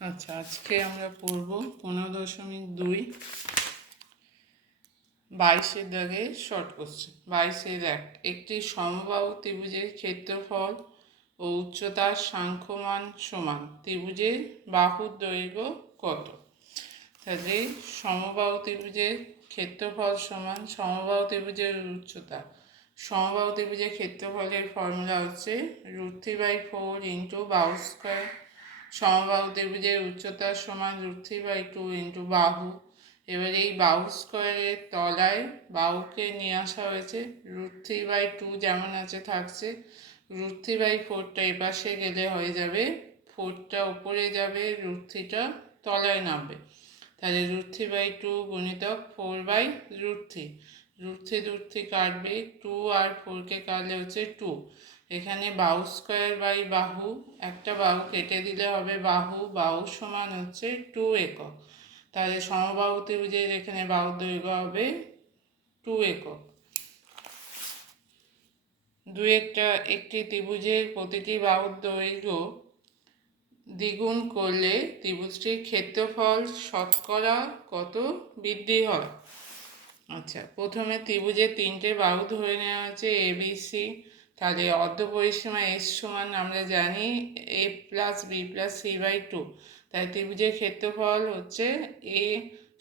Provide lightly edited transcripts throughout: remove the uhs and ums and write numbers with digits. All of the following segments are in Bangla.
আচ্ছা, আজকে আমরা পড়ব 15.2 22 দাগে শর্ট কোশ্চেন। 22 একটি সমবাহু ত্রিভুজের ক্ষেত্রফল ও উচ্চতার সাংখ্যমান সমান ত্রিভুজের বাহুর দৈর্ঘ্য কত? তাহলে সমবাহু ত্রিভুজের ক্ষেত্রফল সমান সমবাহু ত্রিভুজের উচ্চতা। সমবাহু ত্রিভুজের ক্ষেত্রফলের ফর্মুলা হচ্ছে √3/4 ইন্টু বাহু স্কোয়ার। সমবাহু ত্রিভুজের উচ্চতা সমান √3/2 ইন্টু বাহু। এবার এই বাহু স্কোয়ারের তলায় বাহুকে নিয়ে আসা হয়েছে, √3/2 যেমন আছে থাকছে, √3/4টা এপাশে গেলে হয়ে যাবে 4টা উপরে যাবে, √3টা তলায় নামবে। তাহলে √3/2 গুণিতক 4/√3, √3 কাটবে, 2 আর 4কে কাটলে হচ্ছে 2। এখানে বাহু স্কোয়ার বাই বাহু, একটা বাহু কেটে দিলে হবে বাহু, বাহু সমান হচ্ছে 2 একক। তাহলে সমবাহু ত্রিভুজের এখানে বাহুর দৈর্ঘ্য হবে 2 একক। একটি ত্রিভুজের প্রতিটি বাহুর দৈর্ঘ্য দ্বিগুণ করলে ত্রিভুজটির ক্ষেত্রফল শতকরা কত বৃদ্ধি হয়? আচ্ছা, প্রথমে ত্রিভুজের 3টে বাহু ধরে নেওয়া হচ্ছে ABC। তাহলে অর্ধপরিসীমা এস সমান আমরা জানি a+b+c/2। তাই ত্রিভুজের ক্ষেত্রফল হচ্ছে a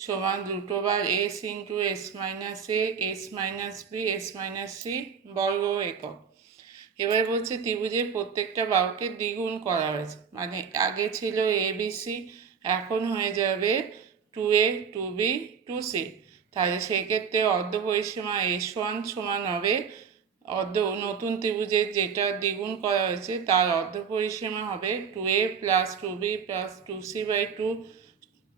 সমান √s into s minus a, s minus b, s minus c বর্গ একক। এবার বলছে ত্রিভুজের প্রত্যেকটা বাহুকে দ্বিগুণ করা হয়েছে, মানে আগে ছিল ABC, এখন হয়ে যাবে 2a, 2b, 2c। তাহলে সেক্ষেত্রে অর্ধপরিসীমা S1 সমান হবে নতুন ত্রিভুজের যেটা দ্বিগুণ করা হয়েছে তার অর্ধপরিসীমা হবে 2a plus 2b plus 2c/2।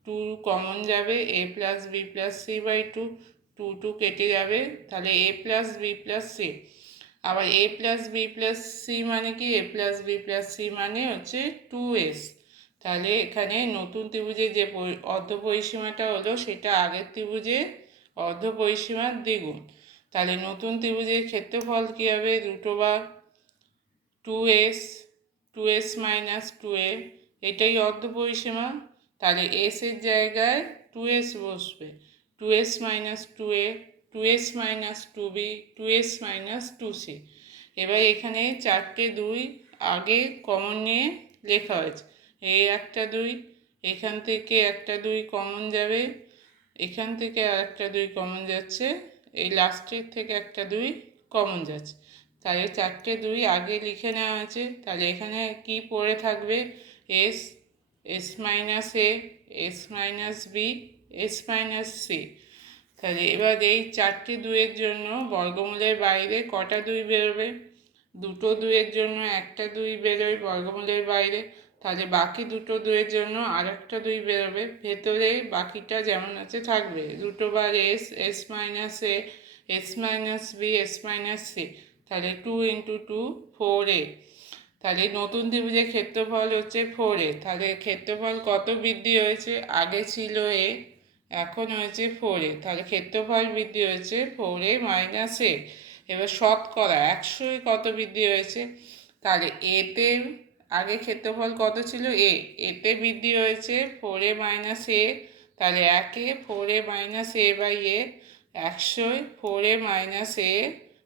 2 common যাবে, a plus b plus c/2, 2 কেটে যাবে, তাহলে a plus b plus c। আবার a plus B plus C মানে কি? a plus B plus C মানে হচ্ছে 2s। তাহলে এখানে নতুন ত্রিভুজের যে অর্ধপরিসীমাটা হলো সেটা আগের ত্রিভুজের অর্ধপরিসীমার দ্বিগুণ। তাহলে নতুন ত্রিভুজের ক্ষেত্রফল কী হবে? √2s, 2s মাইনাস 2a, এটাই অর্ধপরিসীমা। তাহলে s এর জায়গায় 2s বসবে, 2s minus 2a, 2s minus 2b, 2s minus 2c। এবার এখানে 4টে 2 আগে কমন নিয়ে লেখা হয়েছে, এই একটা 2, এখান থেকে একটা 2 কমন যাবে, এখান থেকে আর একটা 2 কমন যাচ্ছে, এই লাস্টের থেকে একটা 2 কমন যাচ্ছে। তাহলে 4টে 2 আগে লিখে নেওয়া হয়েছে। তাহলে এখানে কি পড়ে থাকবে? s, s minus a, s minus b, s minus c। তাহলে এবার এই 4টে 2-এর জন্য বর্গমূলের বাইরে কটা 2 বেরোবে? দুটো 2-এর জন্য একটা 2 বেরোয় বর্গমূলের বাইরে, তাহলে বাকি দুটো 2-এর জন্য আর একটা 2 বেরোবে, ভেতরে বাকিটা যেমন আছে থাকবে, √s, s minus a, s minus b, s minus c। তাহলে 2 ইন্টু 2 4a। তাহলে নতুন ত্রিভুজের ক্ষেত্রফল হচ্ছে 4a। তাহলে ক্ষেত্রফল কত বৃদ্ধি হয়েছে? আগে ছিল a, এখন হয়েছে 4a। তাহলে ক্ষেত্রফল বৃদ্ধি হয়েছে 4a মাইনাস a। এবার শতকরা 100 কত বৃদ্ধি হয়েছে? তাহলে এতে আগে ক্ষেত্রফল কত ছিল? এতে বৃদ্ধি হয়েছে 4a মাইনাস a। তাহলে 4a minus a by a, 100 4a minus a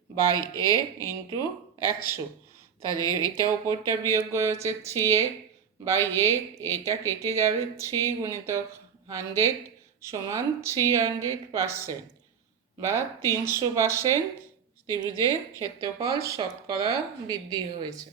by a into 100। তাহলে এটা উপরটা বিয়োগ করে হচ্ছে 3a বাই a, এটা কেটে যাবে, 3 গুণিতক 100 সমান 300% বা 300% ত্রিভুজের ক্ষেত্রফল শতকরা বৃদ্ধি হয়েছে।